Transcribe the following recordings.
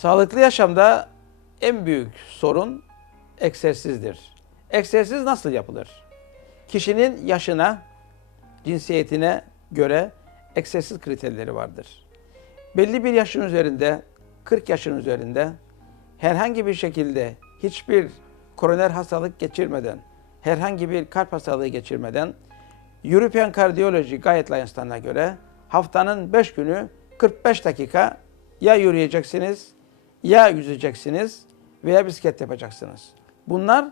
Sağlıklı yaşamda en büyük sorun egzersizdir. Egzersiz nasıl yapılır? Kişinin yaşına, cinsiyetine göre egzersiz kriterleri vardır. Belli bir yaşın üzerinde, 40 yaşın üzerinde herhangi bir şekilde hiçbir koroner hastalık geçirmeden, herhangi bir kalp hastalığı geçirmeden European Cardiology Guidelines'larına göre haftanın 5 günü 45 dakika ya yürüyeceksiniz, ya yüzeceksiniz veya bisiklet yapacaksınız. Bunlar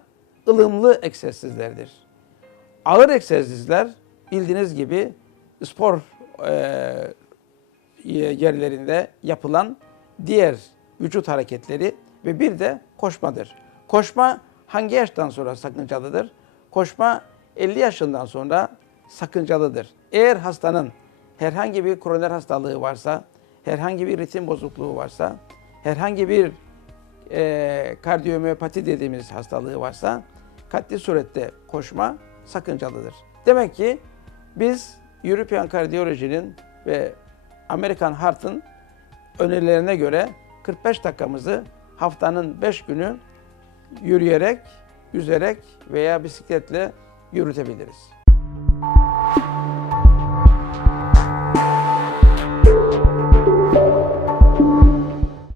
ılımlı egzersizlerdir. Ağır egzersizler bildiğiniz gibi spor eee, yerlerinde yapılan diğer vücut hareketleri ve bir de koşmadır. Koşma hangi yaştan sonra sakıncalıdır? Koşma 50 yaşından sonra sakıncalıdır. Eğer hastanın herhangi bir koroner hastalığı varsa, herhangi bir ritim bozukluğu varsa, herhangi bir e, kardiyomiyopati dediğimiz hastalığı varsa katli surette koşma sakıncalıdır. Demek ki biz European Cardiology'nin ve American Heart'ın önerilerine göre 45 dakikamızı haftanın 5 günü yürüyerek, yüzerek veya bisikletle yürütebiliriz.